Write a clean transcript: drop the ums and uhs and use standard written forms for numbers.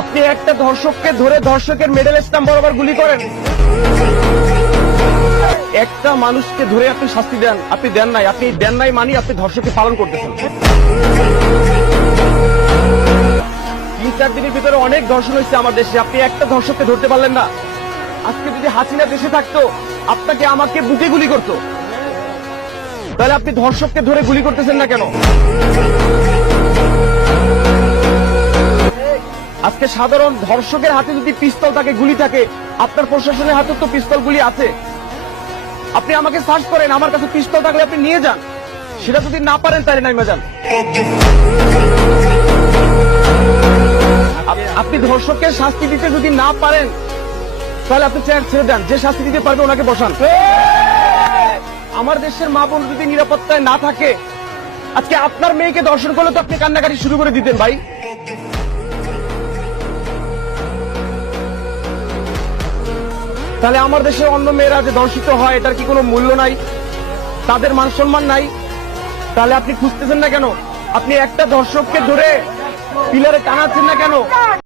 আপনি একটা ধর্ষককে ধরে ধর্ষকের মেডেল স্ট্যাম্প বরাবর গুলি করেন। একটা মানুষকে ধরে আপনি শাস্তি দেন, আপনি দেন নাই, আপনি দেন নাই মানি আপনি ধর্ষককে পালন করতেছেন। 3-4 দিনের ভিতরে অনেক ধর্ষণ হয়েছে আমার দেশে, আপনি একটা ধর্ষককে ধরতে পারলেন না। আজকে যদি হাসিনা দেশে থাকতো আপনাকে আমাকে বুকে গুলি করতো, তাহলে আপনি ধর্ষককে ধরে গুলি করতেছেন না কেন? আজকে সাধারণ ধর্ষকের হাতে যদি পিস্তল থাকে, গুলি থাকে, আপনার প্রশাসনের হাতে তো পিস্তল গুলি আছে। আপনি আমাকে সার্চ করেন, আমার কাছে পিস্তল থাকলে আপনি নিয়ে যান, সেটা যদি না পারেন তাহলে নাইমা যান। আপনি ধর্ষকের শাস্তি দিতে যদি না পারেন তাহলে আপনি চেয়ার ছেড়ে দেন, যে শাস্তি দিতে পারবে ওনাকে বসান। আমার দেশের মা বোন যদি নিরাপত্তায় না থাকে, আজকে আপনার মেয়েকে ধর্ষণ করলে তো আপনি কান্নাকাটি শুরু করে দিতেন ভাই। তাহলে আমার দেশের অন্য মেয়েরা যে ধর্ষিত হয় এটার কি কোনো মূল্য নাই? তাদের মান সম্মান নাই? তাহলে আপনি খুঁজতেছেন না কেন? আপনি একটা ধর্ষককে ধরে পিলারে টানাচ্ছেন না কেন?